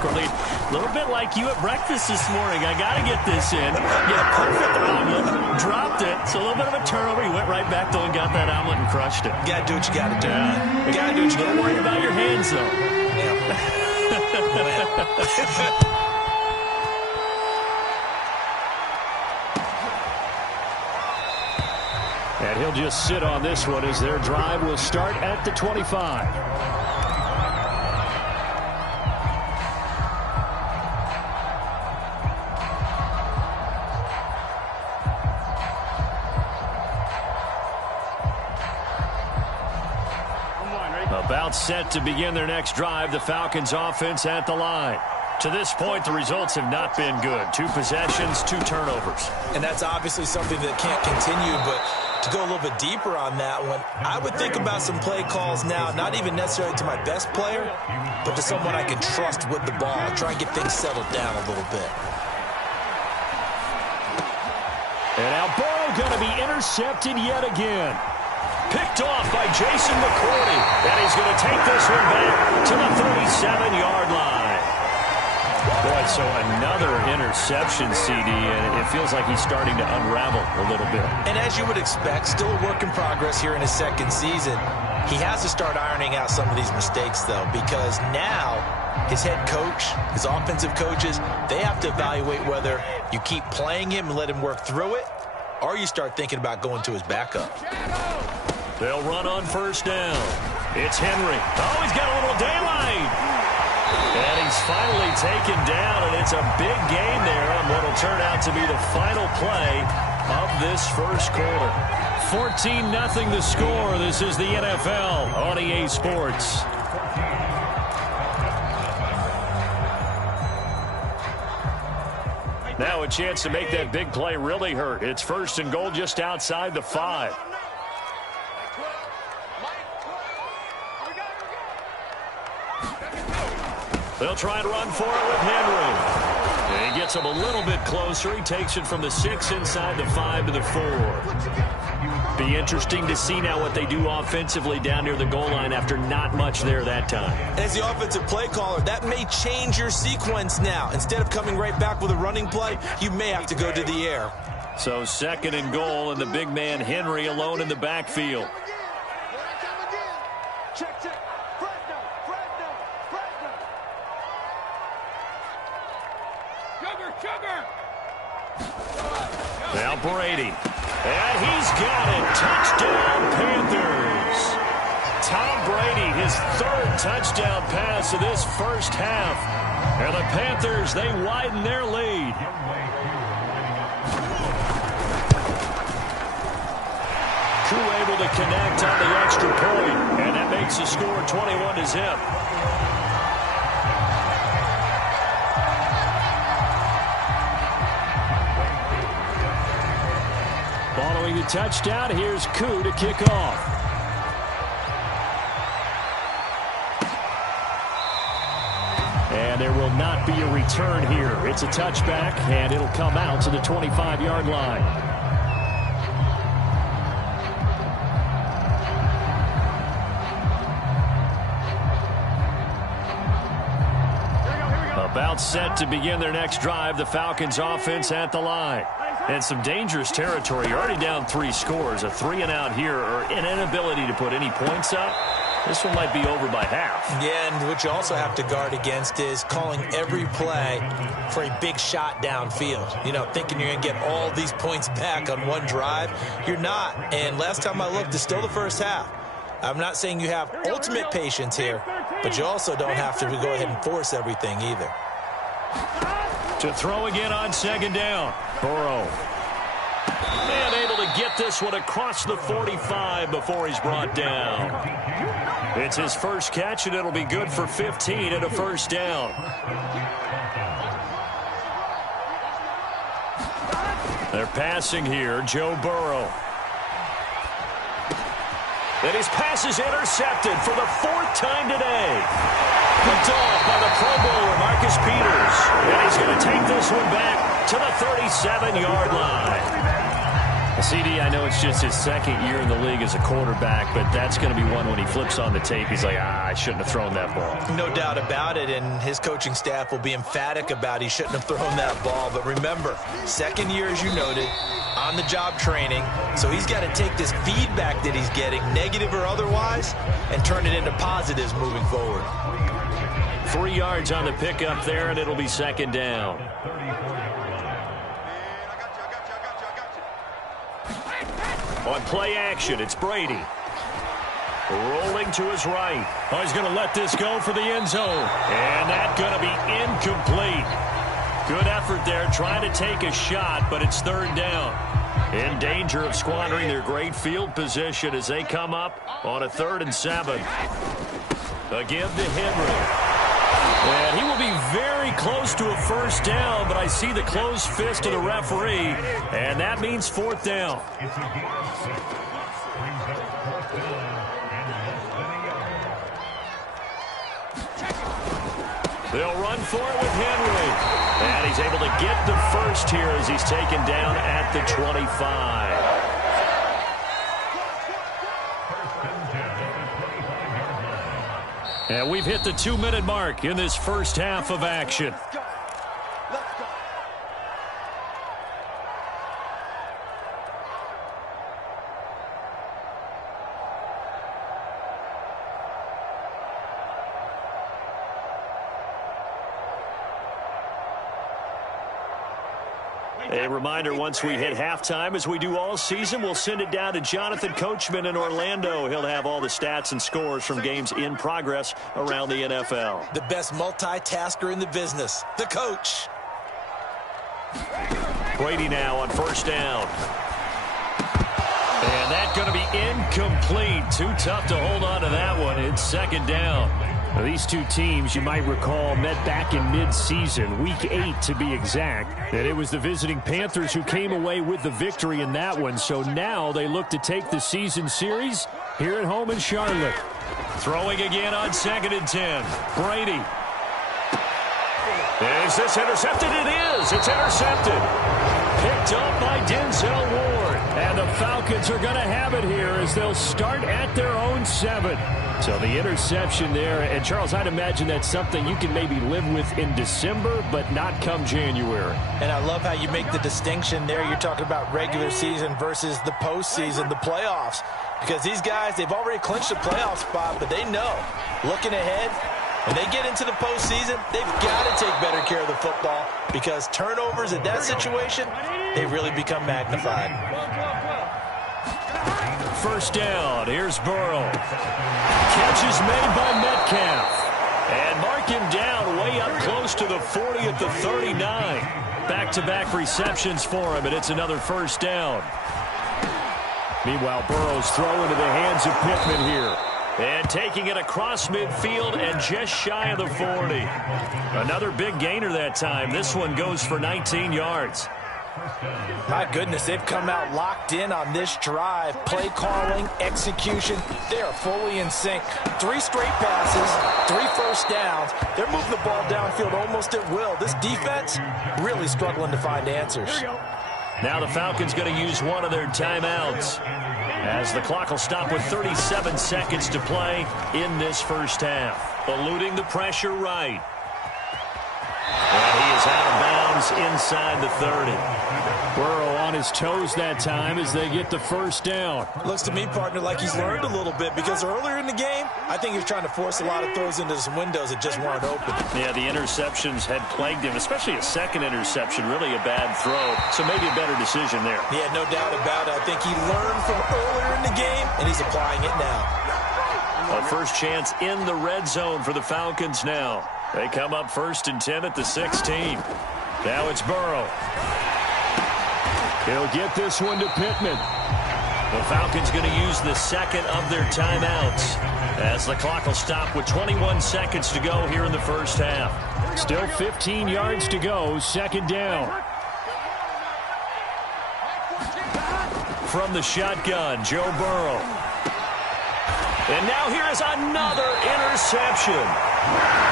Curly, a little bit like you at breakfast this morning. I got to get this in. Yeah, perfect omelet. Dropped it. So a little bit of a turnover. He went right back, though, and got that omelet and crushed it. You got to do what you got to do. You got to do what you got to do. Don't worry about your hands, though. And he'll just sit on this one as their drive will start at the 25. About set to begin their next drive, the Falcons offense at the line. To this point, the results have not been good. 2 possessions, 2 turnovers. And that's obviously something that can't continue, but to go a little bit deeper on that one, I would think about some play calls now, not even necessarily to my best player, but to someone I can trust with the ball. Try and get things settled down a little bit. And now Burrow going to be intercepted yet again. Picked off by Jason McCourty. And he's going to take this one back to the 37-yard line. Boy, so another interception, CD, and it feels like he's starting to unravel a little bit. And as you would expect, still a work in progress here in his second season. He has to start ironing out some of these mistakes, though, because now his head coach, his offensive coaches, they have to evaluate whether you keep playing him and let him work through it, or you start thinking about going to his backup. They'll run on first down. It's Henry. Oh, he's got a little daylight. And he's finally taken down, and it's a big gain there on what will turn out to be the final play of this first quarter. 14-0 the score. This is the NFL on EA Sports. Now a chance to make that big play really hurt. It's first and goal just outside the 5. They'll try and run for it with Henry. And he gets him a little bit closer. He takes it from the 6 inside the 5 to the 4. Be interesting to see now what they do offensively down near the goal line after not much there that time. As the offensive play caller, that may change your sequence now. Instead of coming right back with a running play, you may have to go to the air. So second and goal, and the big man Henry alone in the backfield. Now Brady. And he's got it. Touchdown, Panthers. Tom Brady, his 3rd touchdown pass of this first half. And the Panthers, they widen their lead. Koo able to connect on the extra point. And that makes the score 21-0. Following the touchdown, here's Koo to kick off. And there will not be a return here. It's a touchback, and it'll come out to the 25-yard line. About set to begin their next drive, the Falcons offense at the line. And some dangerous territory. You're already down 3 scores. A 3-and-out here, or an inability to put any points up. This one might be over by half. Yeah, and what you also have to guard against is calling every play for a big shot downfield. You know, thinking you're going to get all these points back on one drive. You're not. And last time I looked, it's still the first half. I'm not saying you have ultimate patience here, but you also don't have to go ahead and force everything either. To throw again on second down. Burrow. And able to get this one across the 45 before he's brought down. It's his first catch, and it'll be good for 15 and a first down. They're passing here. Joe Burrow. And his pass is intercepted for the 4th time today. Picked off by the Pro Bowler, Marcus Peters. And he's going to take this one back to the 37-yard line. CD, I know it's just his second year in the league as a quarterback, but that's going to be one when he flips on the tape. He's like, I shouldn't have thrown that ball. No doubt about it, and his coaching staff will be emphatic about he shouldn't have thrown that ball. But remember, second year, as you noted, on-the-job training, so he's got to take this feedback that he's getting, negative or otherwise, and turn it into positives moving forward. 3 yards on the pickup there, and it'll be second down. On play action, it's Brady. Rolling to his right. Oh, he's going to let this go for the end zone. And that's going to be incomplete. Good effort there, trying to take a shot, but it's third down. In danger of squandering their great field position as they come up on a 3rd and 7. A give to Henry. And he will be very close to a first down, but I see the closed fist of the referee, and that means 4th down. They'll run for it with Henry. And he's able to get the first here as he's taken down at the 25. And we've hit the 2-minute mark in this first half of action. A reminder, once we hit halftime, as we do all season, we'll send it down to Jonathan Coachman in Orlando. He'll have all the stats and scores from games in progress around the NFL. The best multitasker in the business, the coach. Brady now on first down. And that's going to be incomplete. Too tough to hold on to that one. It's second down. Now, these two teams, you might recall, met back in mid-season, week 8 to be exact. And it was the visiting Panthers who came away with the victory in that one. So now they look to take the season series here at home in Charlotte. Throwing again on 2nd and 10. Brady. Is this intercepted? It is. It's intercepted. Picked up by Denzel Ward. And the Falcons are going to have it here as they'll start at their own 7. So the interception there, and Charles, I'd imagine that's something you can maybe live with in December, but not come January. And I love how you make the distinction there. You're talking about regular season versus the postseason, the playoffs. Because these guys, they've already clinched a playoff spot, but they know, looking ahead, when they get into the postseason, they've got to take better care of the football because turnovers in that situation, they really become magnified. First down. Here's Burrow. Catch is made by Metcalf. And mark him down way up close to the 40 at the 39. Back-to-back receptions for him, and it's another first down. Meanwhile, Burrow's throw into the hands of Pittman here. And taking it across midfield and just shy of the 40. Another big gainer that time. This one goes for 19 yards. My goodness, they've come out locked in on this drive. Play calling, execution, they are fully in sync. 3 straight passes, 3 first downs. They're moving the ball downfield almost at will. This defense really struggling to find answers. Now the Falcons going to use one of their timeouts as the clock will stop with 37 seconds to play in this first half. Eluding the pressure right. And he is out of bounds inside the 30. Burrow on his toes that time as they get the first down. Looks to me, partner, like he's learned a little bit because earlier in the game, I think he was trying to force a lot of throws into some windows that just weren't open. Yeah, the interceptions had plagued him, especially a second interception, really a bad throw. So maybe a better decision there. Yeah, no doubt about it. I think he learned from earlier in the game, and he's applying it now. A first chance in the red zone for the Falcons now. They come up 1st and 10 at the 16. Now it's Burrow. He'll get this one to Pittman. The Falcons going to use the second of their timeouts as the clock will stop with 21 seconds to go here in the first half. Still 15 yards to go, second down. From the shotgun, Joe Burrow. And now here is another interception.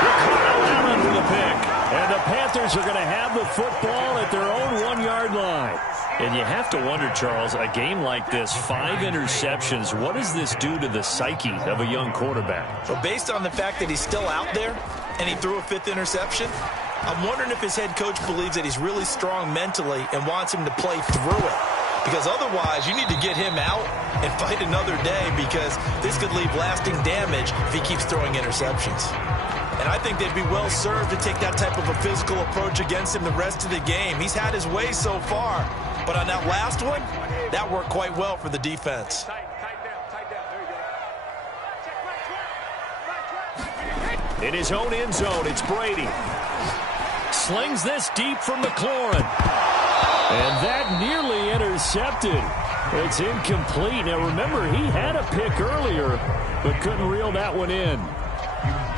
Ricardo Allen for the pick. And the Panthers Panthers are going to have the football at their own 1-yard line. And you have to wonder, Charles, a game like this, 5 interceptions, what does this do to the psyche of a young quarterback? Well, based on the fact that he's still out there and he threw a 5th interception, I'm wondering if his head coach believes that he's really strong mentally and wants him to play through it. Because otherwise, you need to get him out and fight another day, because this could leave lasting damage if he keeps throwing interceptions. And I think they'd be well served to take that type of a physical approach against him the rest of the game. He's had his way so far, but on that last one, that worked quite well for the defense. In his own end zone, it's Brady. Slings this deep from McLaurin. And that nearly intercepted. It's incomplete. Now, remember, he had a pick earlier, but couldn't reel that one in.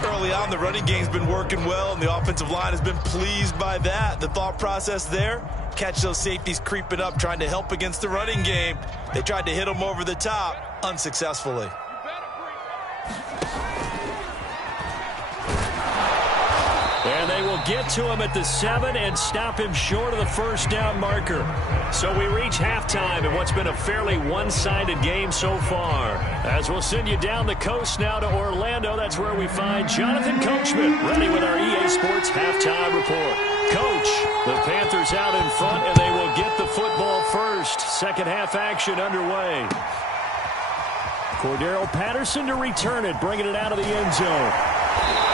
Early on, the running game's been working well, and the offensive line has been pleased by that. The thought process there, catch those safeties creeping up, trying to help against the running game. They tried to hit him over the top, unsuccessfully. And they will get to him at the 7 and stop him short of the first down marker. So we reach halftime in what's been a fairly one-sided game so far. As we'll send you down the coast now to Orlando, that's where we find Jonathan Coachman, ready with our EA Sports halftime report. Coach, the Panthers out in front, and they will get the football first. Second half action underway. Cordero Patterson to return it, bringing it out of the end zone.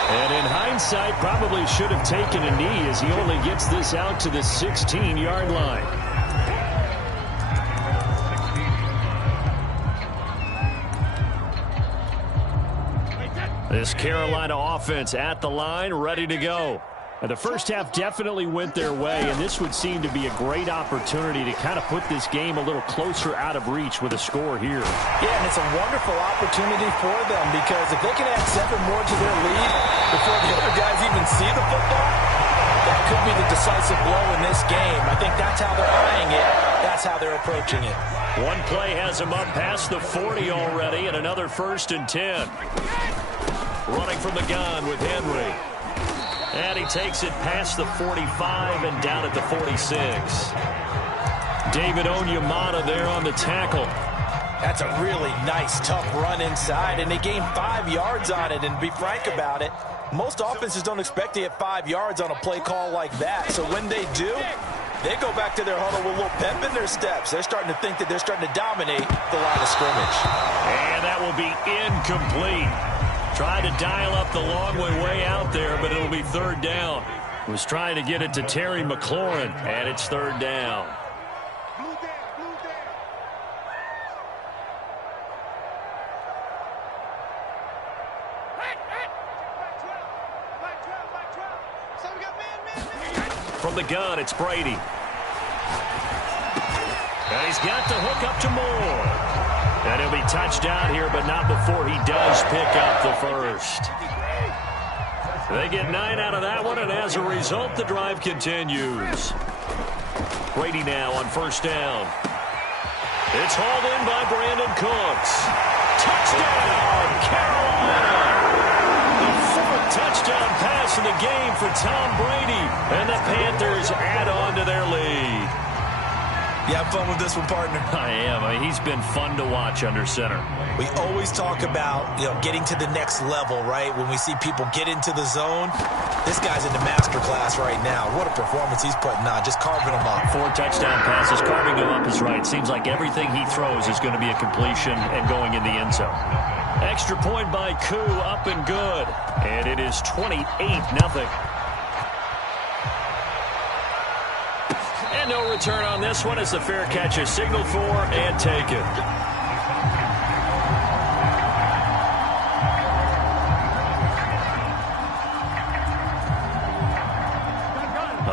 And in hindsight, probably should have taken a knee, as he only gets this out to the 16-yard line. This Carolina offense at the line, ready to go. And the first half definitely went their way, and this would seem to be a great opportunity to kind of put this game a little closer out of reach with a score here. Yeah, and it's a wonderful opportunity for them, because if they can add 7 more to their lead before the other guys even see the football, that could be the decisive blow in this game. I think that's how they're eyeing it. That's how they're approaching it. One play has them up past the 40 already, and another 1st and 10. Running from the gun with Henry. And he takes it past the 45 and down at the 46. David Onyemata there on the tackle. That's a really nice, tough run inside, and they gained 5 yards on it. And to be frank about it, most offenses don't expect to get 5 yards on a play call like that. So when they do, they go back to their huddle with a little pep in their steps. They're starting to think that they're starting to dominate the line of scrimmage. And that will be incomplete. Tried to dial up the long way out there, but it'll be 3rd down. Was trying to get it to Terry McLaurin, and it's 3rd down. From the gun, it's Brady. And he's got the hook up to Moore. And he'll be touched down here, but not before he does pick up the first. They get 9 out of that one, and as a result, the drive continues. Brady now on 1st down. It's hauled in by Brandon Cooks. Touchdown, Carolina! The 4th touchdown pass in the game for Tom Brady, and the Panthers add on to their lead. You have fun with this one, partner? I am. He's been fun to watch under center. We always talk about, getting to the next level, right? When we see people get into the zone, this guy's in the master class right now. What a performance he's putting on, just carving them up. 4 touchdown passes, carving them up is right. Seems like everything he throws is going to be a completion and going in the end zone. Extra point by Koo, up and good. And it is 28-0. And no return on this one as the fair catch is signaled for and taken.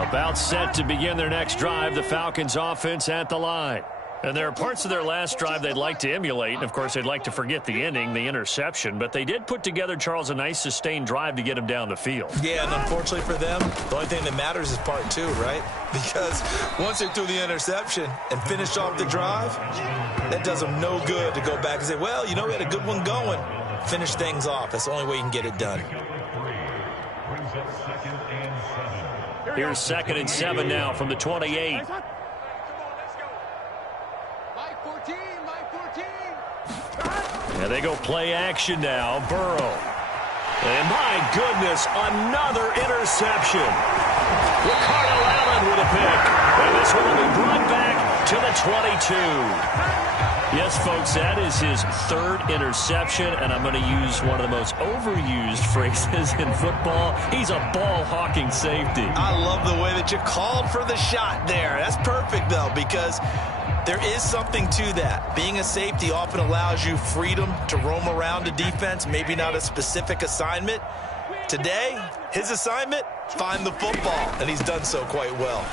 About set to begin their next drive, the Falcons offense at the line. And there are parts of their last drive they'd like to emulate. And, of course, they'd like to forget the ending, the interception. But they did put together, Charles, a nice sustained drive to get them down the field. Yeah, and unfortunately for them, the only thing that matters is part 2, right? Because once they threw the interception and finished off the drive, that does them no good to go back and say, well, we had a good one going. Finish things off. That's the only way you can get it done. Here's 2nd and 7 now from the 28. And they go play action now. Burrow. And my goodness, another interception. Ricardo Allen with a pick. And this one will be brought back to the 22. Yes, folks, that is his 3rd interception, and I'm going to use one of the most overused phrases in football. He's a ball-hawking safety. I love the way that you called for the shot there. That's perfect, though, because there is something to that. Being a safety often allows you freedom to roam around a defense, maybe not a specific assignment. Today, his assignment, find the football, and he's done so quite well.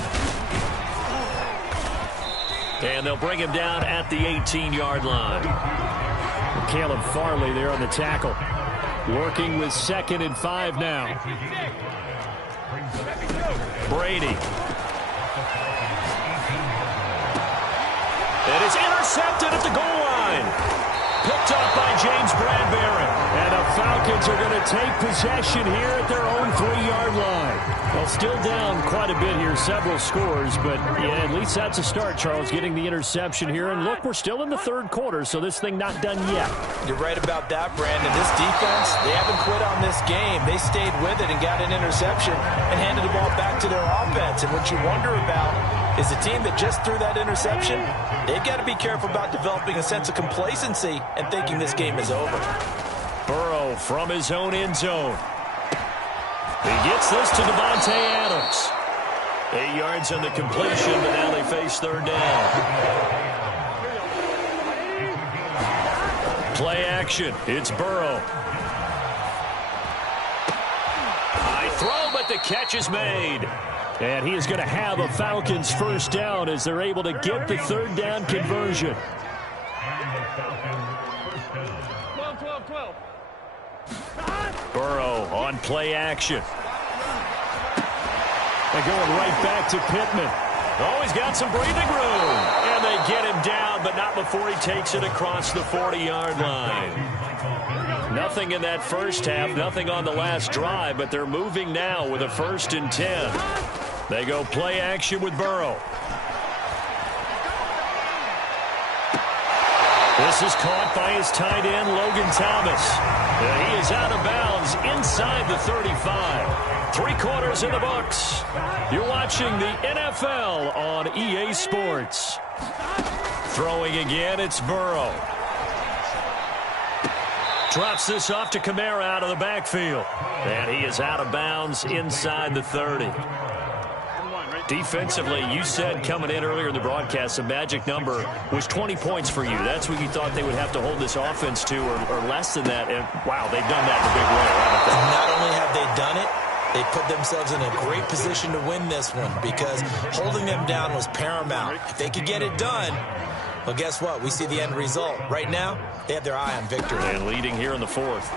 And they'll bring him down at the 18-yard line. Caleb Farley there on the tackle. Working with 2nd and 5 now. Brady. It is intercepted at the goal line. Picked up by James Bradbury. And the Falcons are going to take possession here at their own 3-yard line. Well, still down quite a bit here, several scores, but yeah, at least that's a start, Charles, getting the interception here. And look, we're still in the 3rd quarter, so this thing not done yet. You're right about that, Brandon. This defense, they haven't quit on this game. They stayed with it and got an interception and handed the ball back to their offense. And what you wonder about is the team that just threw that interception, they've got to be careful about developing a sense of complacency and thinking this game is over. Burrow from his own end zone. He gets this to Devontae Adams. 8 yards on the completion, but now they face 3rd down. Play action. It's Burrow. High throw, but the catch is made. And he is going to have a Falcons 1st down as they're able to get the 3rd down conversion. 12. Burrow on play action. They're going right back to Pittman. Oh, he's got some breathing room. And they get him down, but not before he takes it across the 40-yard line. Nothing in that first half, nothing on the last drive, but they're moving now with a 1st and 10. They go play action with Burrow. This is caught by his tight end, Logan Thomas. He is out of bounds inside the 35. 3 quarters in the books. You're watching the NFL on EA Sports. Throwing again, it's Burrow. Drops this off to Kamara out of the backfield. And he is out of bounds inside the 30. Defensively, you said coming in earlier in the broadcast, the magic number was 20 points for you. That's what you thought they would have to hold this offense to, or less than that. And, wow, they've done that in a big way, haven't they? Not only have they done it, they put themselves in a great position to win this one because holding them down was paramount. If they could get it done, well, guess what? We see the end result. Right now, they have their eye on victory. And leading here in the 4th.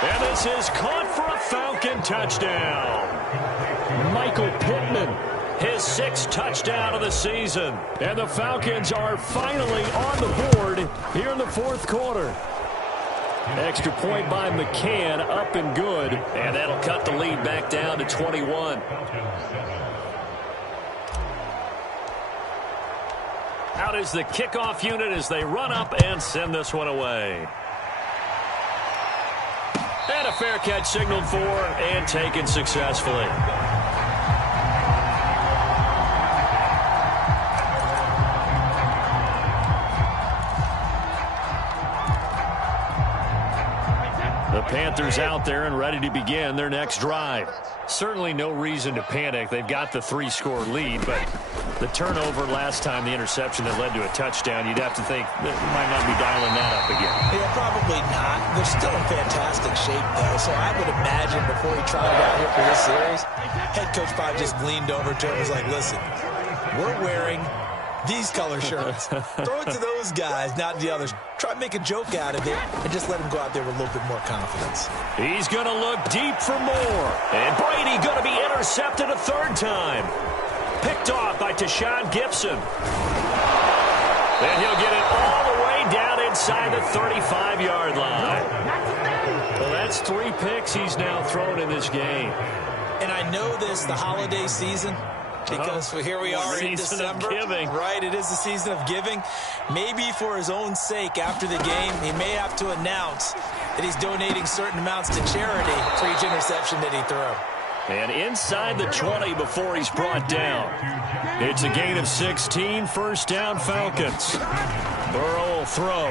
And this is caught for a Falcon touchdown. Michael Pittman, his 6th touchdown of the season. And the Falcons are finally on the board here in the 4th quarter. Extra point by McCann, up and good. And that'll cut the lead back down to 21. Out is the kickoff unit as they run up and send this one away. And a fair catch signaled for and taken successfully. The Panthers out there and ready to begin their next drive. Certainly no reason to panic. They've got the 3-score lead, but the turnover last time, the interception that led to a touchdown, you'd have to think that might not be dialing that up again. Yeah, probably not. They're still in fantastic shape, though, so I would imagine before he tried it out here for this series, head coach probably just leaned over to him and was like, listen, we're wearing these color shirts. Throw it to those guys, not the others. Try to make a joke out of it and just let them go out there with a little bit more confidence. He's going to look deep for more. And Brady going to be intercepted a 3rd time. Picked off by Shawn Gibson. And he'll get it all the way down inside the 35-yard line. Well, that's 3 picks he's now thrown in this game. I know this, the holiday season, because here we are in December. Right, it is the season of giving. Maybe for his own sake after the game, he may have to announce that he's donating certain amounts to charity for each interception that he threw. And inside the 20 before he's brought down. It's a gain of 16, first down Falcons. Burrow will throw.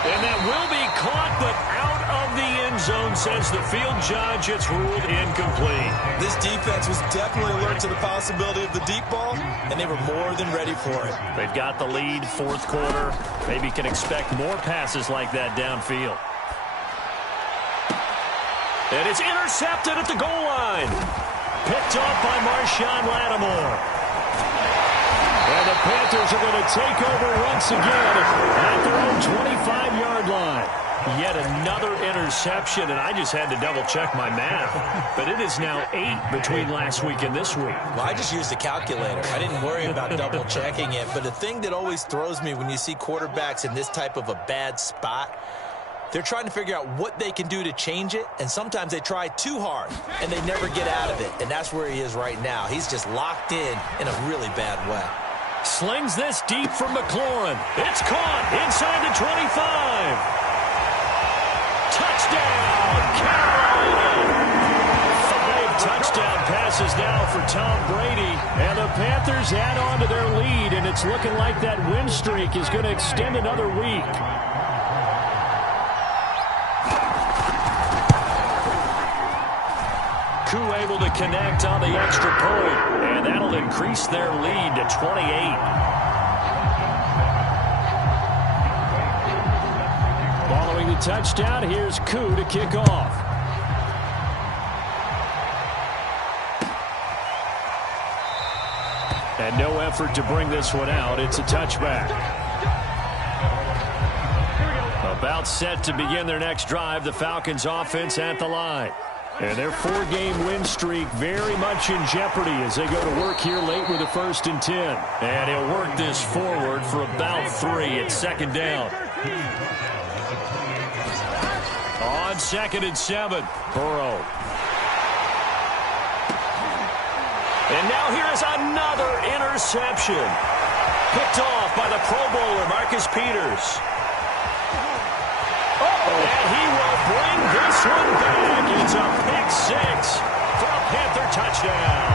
And that will be caught, but out of the end zone, says the field judge. It's ruled incomplete. This defense was definitely alert to the possibility of the deep ball, and they were more than ready for it. They've got the lead, fourth quarter. Maybe can expect more passes like that downfield. And it's intercepted at the goal line. Picked off by Marshawn Lattimore. And the Panthers are going to take over once again at their own 25-yard line. Yet another interception, and I just had to double-check my math. But it is now 8 between last week and this week. Well, I just used a calculator. I didn't worry about double-checking it. But the thing that always throws me when you see quarterbacks in this type of a bad spot, they're trying to figure out what they can do to change it, and sometimes they try too hard, and they never get out of it. And that's where he is right now. He's just locked in a really bad way. Slings this deep from McLaurin. It's caught inside the 25. Touchdown, Carolina! 5 touchdown passes now for Tom Brady. And the Panthers add on to their lead, and it's looking like that win streak is going to extend another week. Koo able to connect on the extra point, and that'll increase their lead to 28. Following the touchdown, here's Koo to kick off. And no effort to bring this one out. It's a touchback. About set to begin their next drive, the Falcons offense at the line. And their 4-game win streak very much in jeopardy as they go to work here late with a 1st and 10. And he'll work this forward for about 3 at second down. On 2nd and 7, Burrow. And now here's another interception. Picked off by the Pro Bowler, Marcus Peters. And he will bring this one back. It's a pick-6 for a Panther touchdown.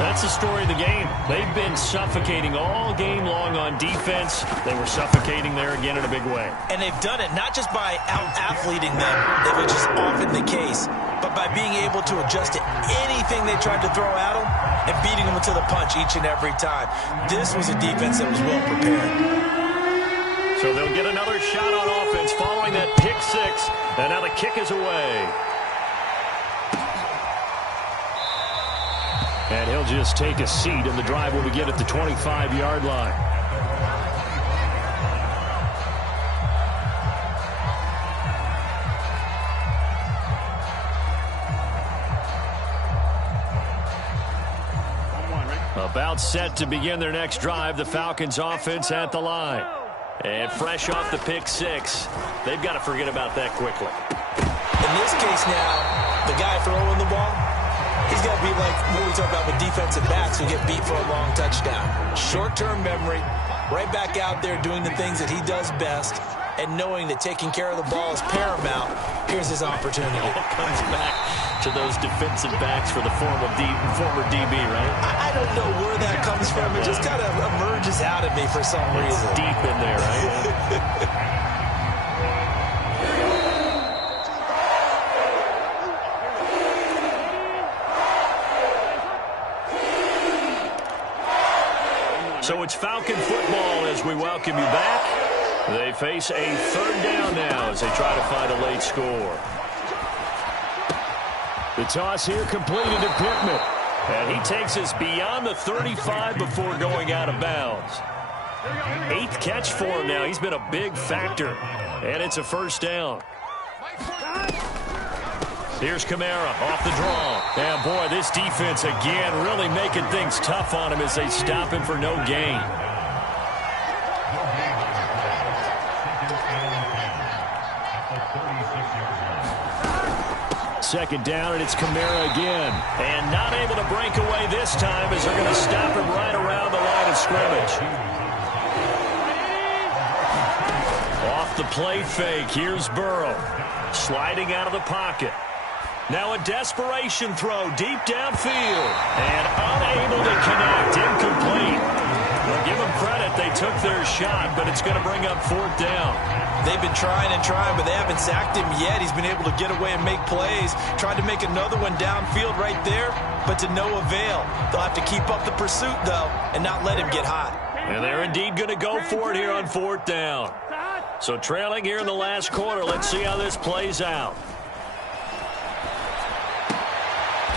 That's the story of the game. They've been suffocating all game long on defense. They were suffocating there again in a big way. And they've done it not just by out-athleting them, which is often the case, but by being able to adjust to anything they tried to throw at them and beating them to the punch each and every time. This was a defense that was well prepared. So they'll get another shot on offense following that pick-6, and now the kick is away. And he'll just take a seat, and the drive will begin at the 25-yard line. About set to begin their next drive, the Falcons offense at the line. And fresh off the pick-6, they've got to forget about that quickly. In this case now, the guy throwing the ball, he's got to be like what we talk about with defensive backs who get beat for a long touchdown. Short-term memory, right back out there doing the things that he does best, and knowing that taking care of the ball is paramount. Here's his opportunity. It all comes back to those defensive backs for the former DB, right? I don't know where that comes from. It just kind of emerges out of me for some reason. It's deep in there, right? So it's Falcon football as we welcome you back. They face a 3rd down now as they try to find a late score. The toss here completed to Pittman. And he takes us beyond the 35 before going out of bounds. 8th catch for him now. He's been a big factor. And it's a 1st down. Here's Kamara off the draw. And boy, this defense again really making things tough on him as they stop him for no gain. second down, and it's Kamara again. And not able to break away this time as they're going to stop him right around the line of scrimmage. Off the play fake, here's Burrow. Sliding out of the pocket. Now a desperation throw deep downfield. And unable to connect, incomplete. Well, give them credit, they took their shot, but it's going to bring up fourth down. They've been trying and trying, but they haven't sacked him yet. He's been able to get away and make plays. Tried to make another one downfield right there, but to no avail. They'll have to keep up the pursuit, though, and not let him get hot. And they're indeed going to go for it here on fourth down. So trailing here in the last quarter. Let's see how this plays out.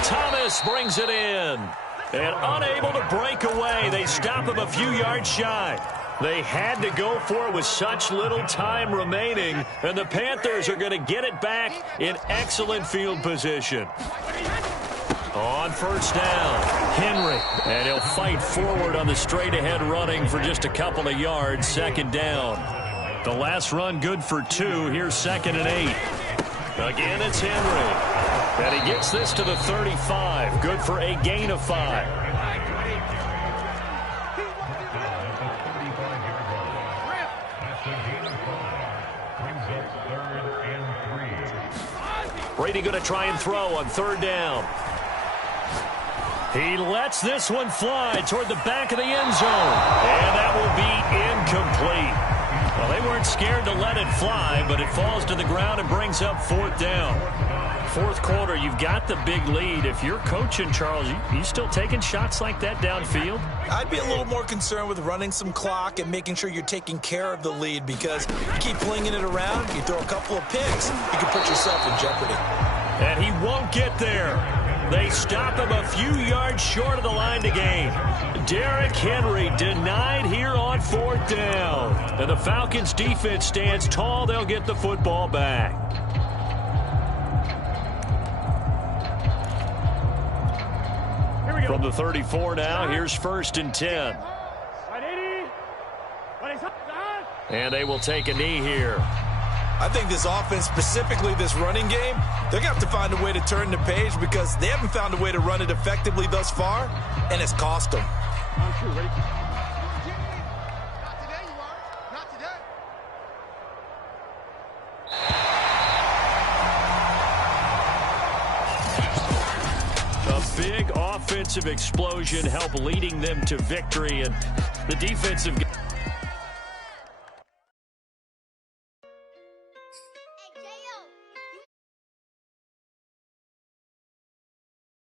Thomas brings it in. And unable to break away. They stop him a few yards shy. They had to go for it with such little time remaining. And the Panthers are going to get it back in excellent field position. On first down, Henry. And he'll fight forward on the straight-ahead running for just a couple of yards. Second down. The last run good for 2. Here's 2nd and 8. Again, it's Henry. And he gets this to the 35. Good for a gain of 5. Brady going to try and throw on third down. He lets this one fly toward the back of the end zone. And that will be incomplete. Well, they weren't scared to let it fly, but it falls to the ground and brings up fourth down. Fourth quarter, you've got the big lead. If you're coaching, Charles, you still taking shots like that downfield? I'd be a little more concerned with running some clock and making sure you're taking care of the lead, because you keep flinging it around, you throw a couple of picks, you can put yourself in jeopardy. And he won't get there. They stop him a few yards short of the line to gain. Derrick Henry denied here on fourth down. And the Falcons defense stands tall. They'll get the football back. From the 34 now, here's 1st and 10. And they will take a knee here. I think this offense, specifically this running game, they're going to have to find a way to turn the page, because they haven't found a way to run it effectively thus far, and it's cost them. A big offensive explosion helped leading them to victory, and the defensive